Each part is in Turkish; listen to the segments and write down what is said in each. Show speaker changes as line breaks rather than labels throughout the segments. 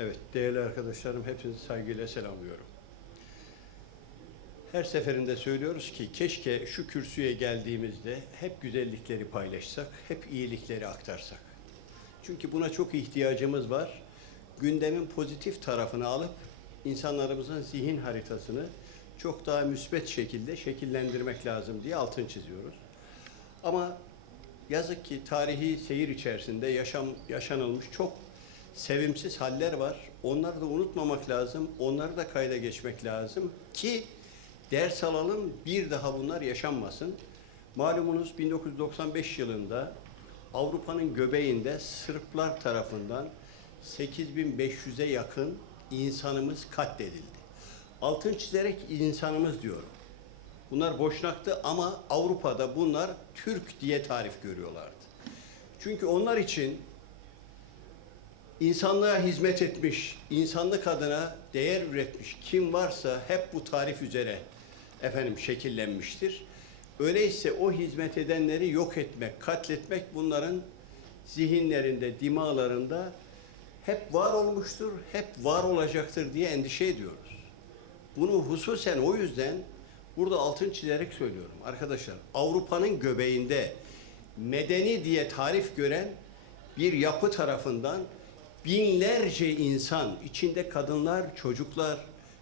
Evet, değerli arkadaşlarım hepinizi saygıyla selamlıyorum. Her seferinde söylüyoruz ki keşke şu kürsüye geldiğimizde hep güzellikleri paylaşsak, hep iyilikleri aktarsak. Çünkü buna çok ihtiyacımız var. Gündemin pozitif tarafını alıp insanlarımızın zihin haritasını çok daha müsbet şekilde şekillendirmek lazım diye altın çiziyoruz. Ama yazık ki tarihi seyir içerisinde yaşam yaşanılmış çok sevimsiz haller var. Onları da unutmamak lazım. Onları da kayda geçmek lazım ki ders alalım bir daha bunlar yaşanmasın. Malumunuz 1995 yılında Avrupa'nın göbeğinde Sırplar tarafından 8500'e yakın insanımız katledildi. Altın çizerek insanımız diyorum. Bunlar boşnaktı ama Avrupa'da bunlar Türk diye tarif görüyorlardı. Çünkü onlar için insanlığa hizmet etmiş, insanlık adına değer üretmiş kim varsa hep bu tarif üzere efendim şekillenmiştir. Öyleyse o hizmet edenleri yok etmek, katletmek bunların zihinlerinde, dimalarında hep var olmuştur, hep var olacaktır diye endişe ediyoruz. Bunu hususen o yüzden burada altın çizerek söylüyorum. Arkadaşlar Avrupa'nın göbeğinde medeni diye tarif gören bir yapı tarafından binlerce insan, içinde kadınlar, çocuklar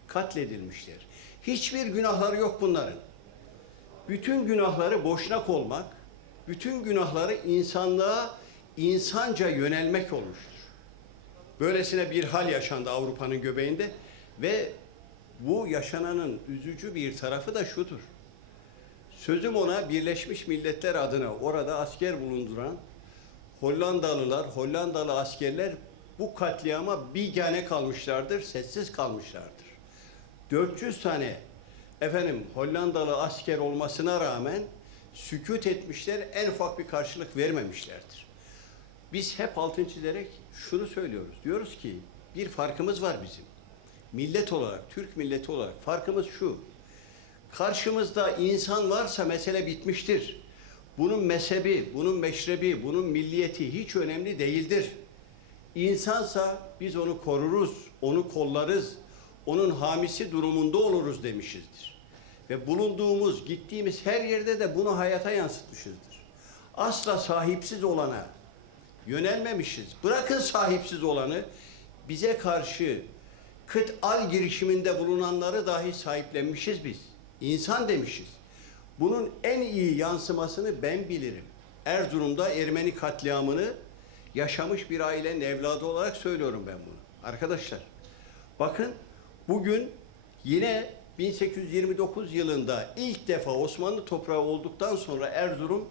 katledilmişler. Hiçbir günahları yok bunların. Bütün günahları boşnak olmak, bütün günahları insanlığa insanca yönelmek olmuştur. Böylesine bir hal yaşandı Avrupa'nın göbeğinde ve bu yaşananın üzücü bir tarafı da şudur. Sözüm ona Birleşmiş Milletler adına orada asker bulunduran Hollandalılar, Hollandalı askerler bu katliama bigane kalmışlardır, sessiz kalmışlardır. 400 tane efendim Hollandalı asker olmasına rağmen sükut etmişler, en ufak bir karşılık vermemişlerdir. Biz hep altın çizerek şunu söylüyoruz. Diyoruz ki bir farkımız var bizim. Millet olarak, Türk milleti olarak farkımız şu. Karşımızda insan varsa mesele bitmiştir. Bunun mezhebi, bunun meşrebi, bunun milliyeti hiç önemli değildir. İnsansa biz onu koruruz, onu kollarız, onun hamisi durumunda oluruz demişizdir. Ve bulunduğumuz, gittiğimiz her yerde de bunu hayata yansıtmışızdır. Asla sahipsiz olana yönelmemişiz. Bırakın sahipsiz olanı, bize karşı kıt al girişiminde bulunanları dahi sahiplenmişiz biz. İnsan demişiz. Bunun en iyi yansımasını ben bilirim. Erzurum'da Ermeni katliamını yaşamış bir ailenin evladı olarak söylüyorum ben bunu. Arkadaşlar bakın bugün yine 1829 yılında ilk defa Osmanlı toprağı olduktan sonra Erzurum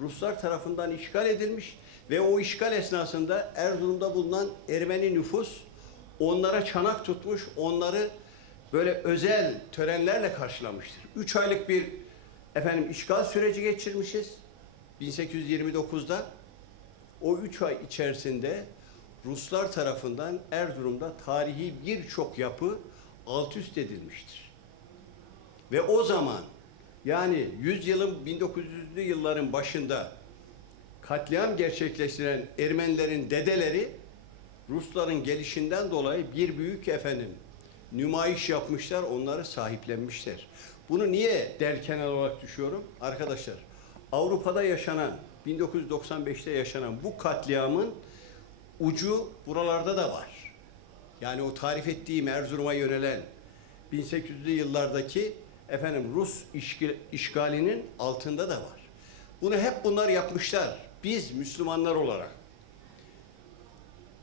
Ruslar tarafından işgal edilmiş ve o işgal esnasında Erzurum'da bulunan Ermeni nüfus onlara çanak tutmuş, onları böyle özel törenlerle karşılamıştır. Üç aylık bir efendim işgal süreci geçirmişiz 1829'da. O üç ay içerisinde Ruslar tarafından Erzurum'da tarihi birçok yapı alt üst edilmiştir. Ve o zaman yani 100 yılın 1900'lü yılların başında katliam gerçekleştiren Ermenilerin dedeleri Rusların gelişinden dolayı bir büyük efendim nümayiş yapmışlar, onları sahiplenmişler. Bunu niye derkenar olarak düşüyorum? Arkadaşlar, Avrupa'da yaşanan, 1995'te yaşanan bu katliamın ucu buralarda da var. Yani o tarif ettiğim Erzurum'a yönelen 1800'lü yıllardaki efendim Rus işgalinin altında da var. Bunu hep bunlar yapmışlar. Biz Müslümanlar olarak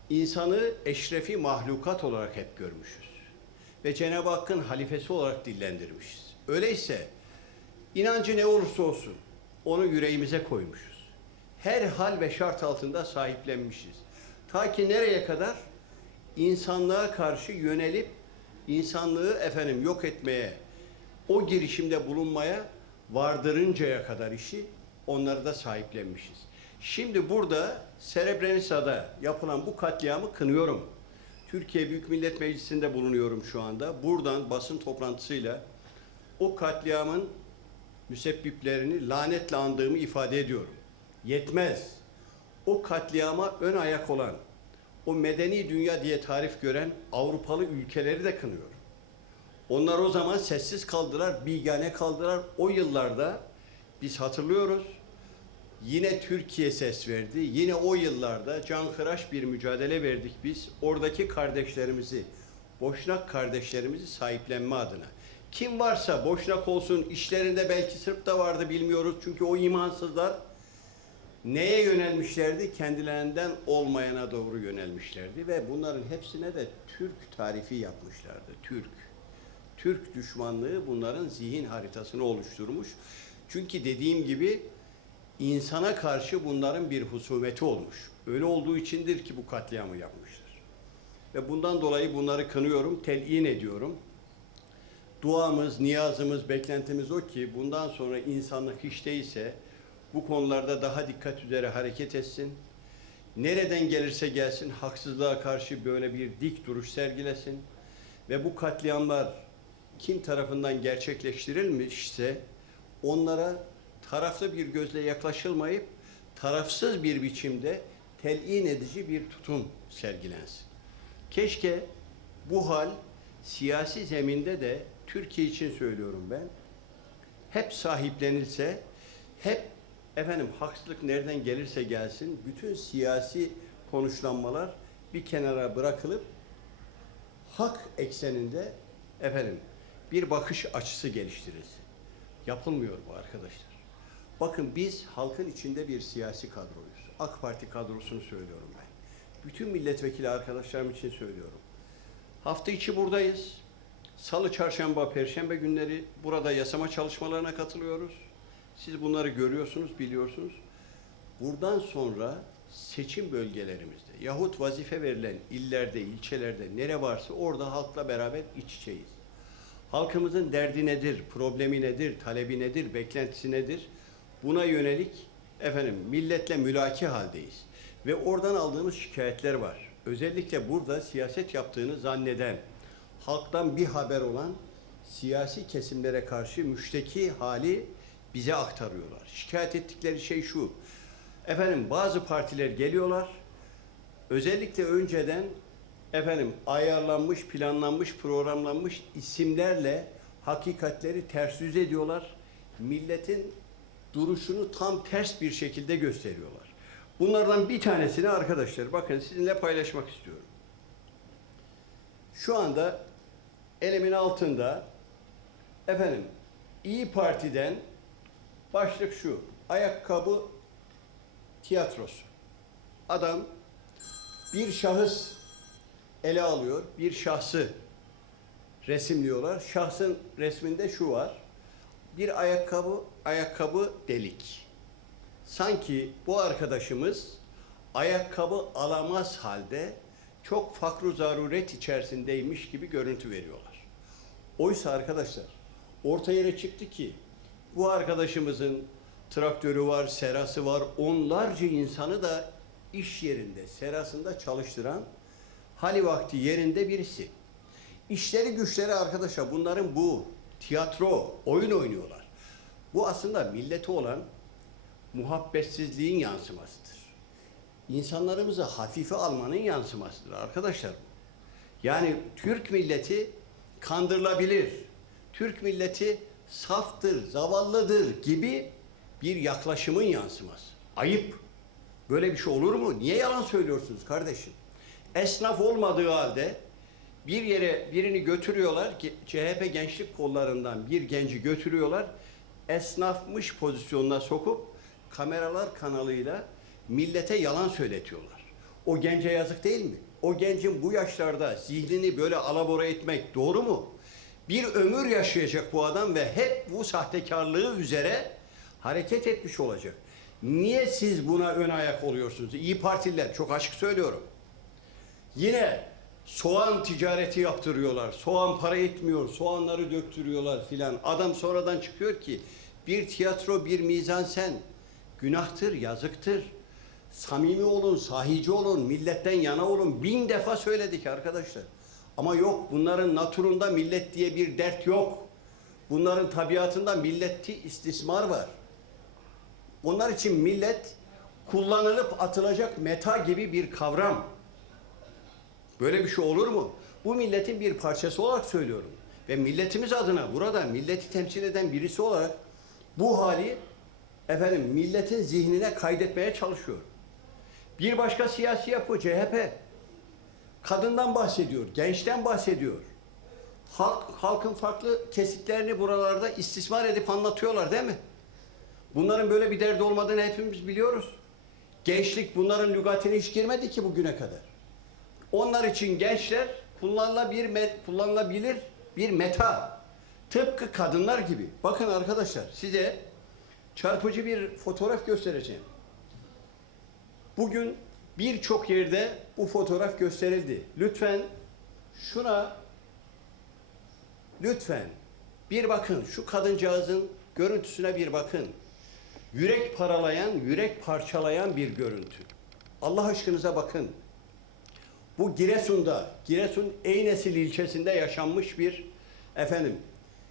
insanı eşrefi mahlukat olarak hep görmüşüz. Ve Cenab-ı Hakk'ın halifesi olarak dillendirmişiz. Öyleyse inancı ne olursa olsun onu yüreğimize koymuşuz. Her hal ve şart altında sahiplenmişiz. Ta ki nereye kadar? insanlığa karşı yönelip insanlığı efendim yok etmeye, o girişimde bulunmaya vardırıncaya kadar işi onları da sahiplenmişiz. Şimdi burada Srebrenica'da yapılan bu katliamı kınıyorum. Türkiye Büyük Millet Meclisi'nde bulunuyorum şu anda. Buradan basın toplantısıyla o katliamın müsebbiplerini lanetle andığımı ifade ediyorum. Yetmez. O katliama ön ayak olan, o medeni dünya diye tarif gören Avrupalı ülkeleri de kınıyorum. Onlar o zaman sessiz kaldılar, bilgane kaldılar. O yıllarda biz hatırlıyoruz. Yine Türkiye ses verdi. Yine o yıllarda cankıraş bir mücadele verdik biz. Oradaki kardeşlerimizi, Boşnak kardeşlerimizi sahiplenme adına. Kim varsa Boşnak olsun, işlerinde belki Sırp da vardı bilmiyoruz. Çünkü o imansızlar neye yönelmişlerdi? Kendilerinden olmayana doğru yönelmişlerdi ve bunların hepsine de Türk tarifi yapmışlardı. Türk. Türk düşmanlığı bunların zihin haritasını oluşturmuş. Çünkü dediğim gibi insana karşı bunların bir husumeti olmuş. Öyle olduğu içindir ki bu katliamı yapmışlar. Ve bundan dolayı bunları kınıyorum, telin ediyorum. Duamız, niyazımız, beklentimiz o ki bundan sonra insanlık hiç değilse bu konularda daha dikkat üzere hareket etsin. Nereden gelirse gelsin haksızlığa karşı böyle bir dik duruş sergilesin. Ve bu katliamlar kim tarafından gerçekleştirilmişse onlara taraflı bir gözle yaklaşılmayıp tarafsız bir biçimde telin edici bir tutum sergilensin. Keşke bu hal siyasi zeminde de Türkiye için söylüyorum ben. Hep sahiplenilse, hep efendim haksızlık nereden gelirse gelsin bütün siyasi konuşlanmalar bir kenara bırakılıp hak ekseninde efendim bir bakış açısı geliştirilsin. Yapılmıyor bu arkadaşlar. Bakın biz halkın içinde bir siyasi kadroyuz. AK Parti kadrosunu söylüyorum ben. Bütün milletvekili arkadaşlarım için söylüyorum. Hafta içi buradayız. Salı, çarşamba, perşembe günleri burada yasama çalışmalarına katılıyoruz. Siz bunları görüyorsunuz, biliyorsunuz. Buradan sonra seçim bölgelerimizde yahut vazife verilen illerde, ilçelerde nere varsa orada halkla beraber iç içeyiz. Halkımızın derdi nedir, problemi nedir, talebi nedir, beklentisi nedir? Buna yönelik efendim milletle mülaki haldeyiz. Ve oradan aldığımız şikayetler var. Özellikle burada siyaset yaptığını zanneden, halktan bir haber olan siyasi kesimlere karşı müşteki hali bize aktarıyorlar. Şikayet ettikleri şey şu. Efendim bazı partiler geliyorlar. Özellikle önceden efendim ayarlanmış, planlanmış, programlanmış isimlerle hakikatleri ters yüz ediyorlar. Milletin duruşunu tam ters bir şekilde gösteriyorlar. Bunlardan bir tanesini arkadaşlar bakın sizinle paylaşmak istiyorum. Şu anda elimin altında efendim İyi Parti'den başlık şu. Ayakkabı tiyatrosu. Adam bir şahıs ele alıyor. Bir şahsı resimliyorlar. Şahsın resminde şu var. Bir ayakkabı, ayakkabı delik. Sanki bu arkadaşımız ayakkabı alamaz halde çok fakru zaruret içerisindeymiş gibi görüntü veriyorlar. Oysa arkadaşlar orta yere çıktı ki bu arkadaşımızın traktörü var, serası var, onlarca insanı da iş yerinde, serasında çalıştıran hali vakti yerinde birisi. İşleri güçleri arkadaşlar bunların bu. Tiyatro, oyun oynuyorlar. Bu aslında millete olan muhabbetsizliğin yansımasıdır. İnsanlarımızı hafife almanın yansımasıdır arkadaşlar. Yani Türk milleti kandırılabilir. Türk milleti saftır, zavallıdır gibi bir yaklaşımın yansıması. Ayıp. Böyle bir şey olur mu? Niye yalan söylüyorsunuz kardeşim? Esnaf olmadığı halde bir yere birini götürüyorlar ki CHP gençlik kollarından bir genci götürüyorlar. Esnafmış pozisyonuna sokup kameralar kanalıyla millete yalan söyletiyorlar. O gence yazık değil mi? O gencin bu yaşlarda zihnini böyle alabora etmek doğru mu? Bir ömür yaşayacak bu adam ve hep bu sahtekarlığı üzere hareket etmiş olacak. Niye siz buna ön ayak oluyorsunuz? İyi Partililer çok açık söylüyorum. Yine soğan ticareti yaptırıyorlar. Soğan para etmiyor. Soğanları döktürüyorlar filan. Adam sonradan çıkıyor ki bir tiyatro, bir mizansen günahtır, yazıktır. Samimi olun, sahici olun, milletten yana olun. Bin defa söyledik arkadaşlar. Ama yok, bunların naturunda millet diye bir dert yok. Bunların tabiatında milleti istismar var. Onlar için millet kullanılıp atılacak meta gibi bir kavram. Böyle bir şey olur mu? Bu milletin bir parçası olarak söylüyorum. Ve milletimiz adına burada milleti temsil eden birisi olarak bu hali efendim milletin zihnine kaydetmeye çalışıyor. Bir başka siyasi yapı CHP kadından bahsediyor, gençten bahsediyor. Halk, halkın farklı kesitlerini buralarda istismar edip anlatıyorlar değil mi? Bunların böyle bir derdi olmadığını hepimiz biliyoruz. Gençlik bunların lügatine hiç girmedi ki bugüne kadar. Onlar için gençler kullanılabilir, kullanılabilir bir meta. Tıpkı kadınlar gibi. Bakın arkadaşlar size çarpıcı bir fotoğraf göstereceğim. Bugün birçok yerde bu fotoğraf gösterildi. Lütfen şuna lütfen bir bakın şu kadıncağızın görüntüsüne bir bakın. Yürek paralayan, yürek parçalayan bir görüntü. Allah aşkınıza bakın. Bu Giresun'da, Giresun Eynesil ilçesinde yaşanmış bir efendim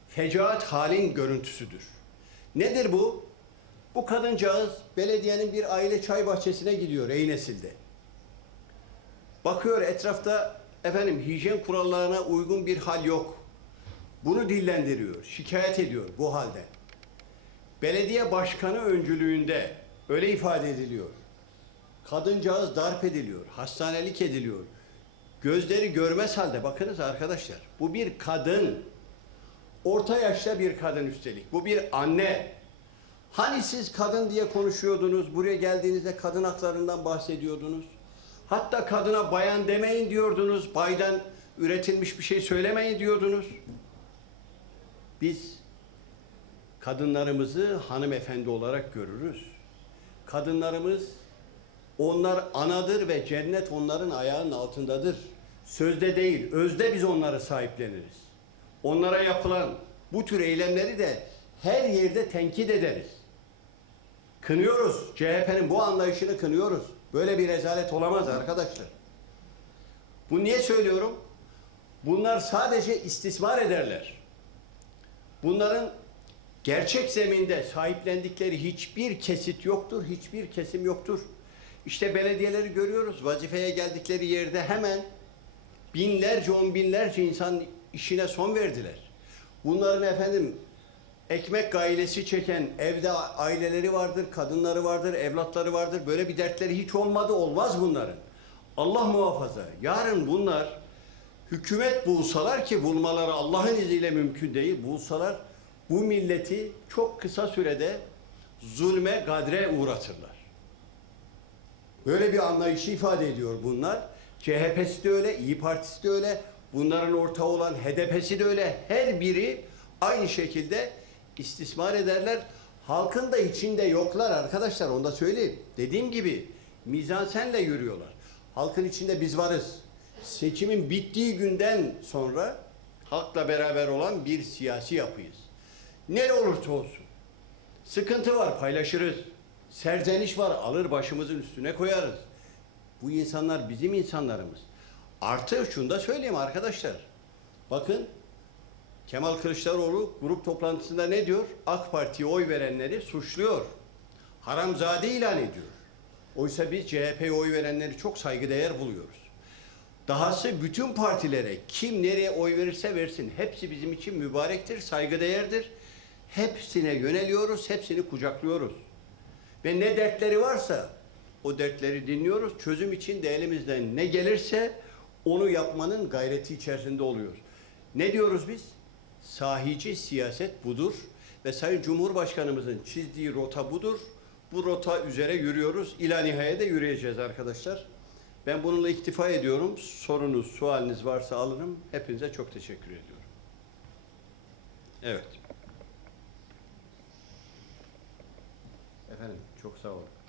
fecaat halin görüntüsüdür. Nedir bu? Bu kadıncağız belediyenin bir aile çay bahçesine gidiyor Eynesil'de. Bakıyor etrafta efendim hijyen kurallarına uygun bir hal yok. Bunu dillendiriyor, şikayet ediyor bu halde. Belediye başkanı öncülüğünde öyle ifade ediliyor. Kadıncağız darp ediliyor, hastanelik ediliyor. Gözleri görmez halde bakınız arkadaşlar. Bu bir kadın. Orta yaşta bir kadın üstelik. Bu bir anne. Hani siz kadın diye konuşuyordunuz, buraya geldiğinizde kadın haklarından bahsediyordunuz. Hatta kadına bayan demeyin diyordunuz, baydan üretilmiş bir şey söylemeyin diyordunuz. Biz kadınlarımızı hanımefendi olarak görürüz. Kadınlarımız onlar anadır ve cennet onların ayağının altındadır. Sözde değil, özde biz onları sahipleniriz. Onlara yapılan bu tür eylemleri de her yerde tenkit ederiz. Kınıyoruz. CHP'nin bu anlayışını kınıyoruz. Böyle bir rezalet olamaz arkadaşlar. Bu niye söylüyorum? Bunlar sadece istismar ederler. Bunların gerçek zeminde sahiplendikleri hiçbir kesit yoktur, hiçbir kesim yoktur. İşte belediyeleri görüyoruz. Vazifeye geldikleri yerde hemen binlerce, on binlerce insan işine son verdiler. Bunların efendim ekmek gailesi çeken evde aileleri vardır, kadınları vardır, evlatları vardır. Böyle bir dertleri hiç olmadı, olmaz bunların. Allah muhafaza. Yarın bunlar hükümet bulsalar ki bulmaları Allah'ın izniyle mümkün değil. Bulsalar bu milleti çok kısa sürede zulme, gadre uğratırlar. Böyle bir anlayışı ifade ediyor bunlar. CHP'si de öyle, İyi Partisi de öyle, bunların ortağı olan HDP'si de öyle. Her biri aynı şekilde istismar ederler. Halkın da içinde yoklar arkadaşlar, onu da söyleyeyim. Dediğim gibi mizansenle yürüyorlar. Halkın içinde biz varız. Seçimin bittiği günden sonra halkla beraber olan bir siyasi yapıyız. Ne olursa olsun. Sıkıntı var paylaşırız. Serzeniş var alır başımızın üstüne koyarız. Bu insanlar bizim insanlarımız. Artı şunu da söyleyeyim arkadaşlar. Bakın Kemal Kılıçdaroğlu grup toplantısında ne diyor? AK Parti'ye oy verenleri suçluyor. Haramzade ilan ediyor. Oysa biz CHP'ye oy verenleri çok saygıdeğer buluyoruz. Dahası bütün partilere kim nereye oy verirse versin hepsi bizim için mübarektir, saygıdeğerdir. Hepsine yöneliyoruz, hepsini kucaklıyoruz. Ve ne dertleri varsa o dertleri dinliyoruz. Çözüm için de elimizden ne gelirse onu yapmanın gayreti içerisinde oluyoruz. Ne diyoruz biz? Sahici siyaset budur ve Sayın Cumhurbaşkanımızın çizdiği rota budur. Bu rota üzere yürüyoruz. İla nihayete yürüyeceğiz arkadaşlar. Ben bununla iktifa ediyorum. Sorunuz, sualiniz varsa alırım. Hepinize çok teşekkür ediyorum. Evet. Efendim çok sağ olun.